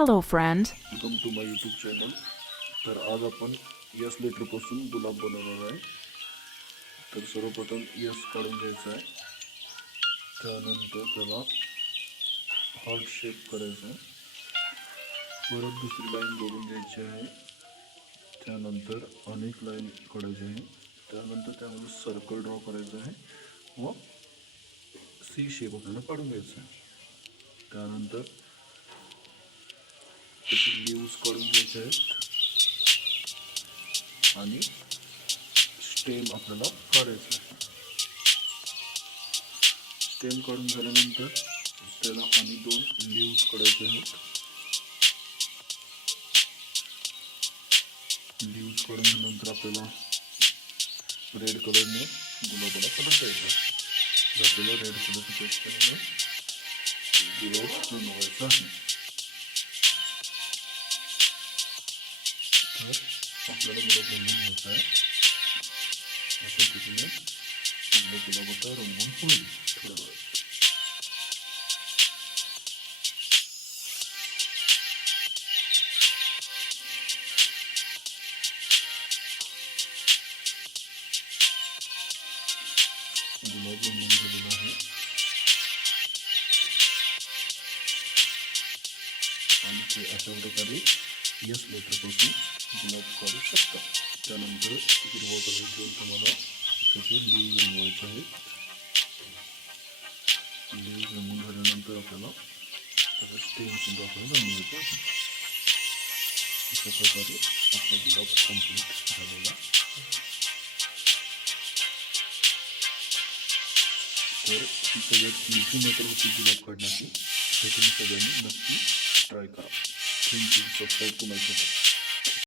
Hello, friend. Welcome to my YouTube channel. तर आज आपण यस लेटरपासून गुलाब बनवणार आहे. तर सर्वप्रथम यस काढून घ्यायचा आहे. त्यानंतर त्याला हार्ट शेप करायचा आहे. परत दुसरी लाईन जोडून घ्यायची आहे. त्यानंतर अनेक लाईन काढायची आहे. त्यानंतर त्यामध्ये सर्कल ड्रॉ करायचं आहे व सी शेप आपल्याला काढून घ्यायचा आहे. त्यानंतर त्याचे लीव्स काढून घ्यायचे आहेत आणि स्टेम आपल्याला काढायचं आहे. स्टेम काढून झाल्यानंतर त्याला आणि दोन लीव्स काढायचे आहेत. लीव्स काढून झाल्यानंतर आपल्याला रेड कलरने गुलाबाला कलर द्यायचा आहे. आपल्याला रेड कलरची पेस्ट केलेलं गुलाब बनवायचा आहे. तर आपल्याला गुलाब रंगून घ्यायचा आहे. अशा पद्धतीने आपला गुलाब आता रंगून होईल थोड्या वेळात. गुलाब रंगून झालेला आहे आणि ते अशा प्रकारे यस लेटरपासून गुलाब काढू शकता. त्यानंतर हिरवा कलर घेऊन तुम्हाला त्याचे लीव्ज रंगवायचे आहेत. लीव्ज रंगून झाल्यानंतर आपल्याला त्याचा स्टेम सुद्धा आपल्याला रंगवायचा आहे. अशा प्रकारे आपला गुलाब कंप्लीट झालेला आहे. तर ही सगळ्यात इझी मेथड होती गुलाब काढण्याची. हे तुम्ही सगळ्यांनी नक्की ट्राय करा. Thank you. Subscribe to my channel.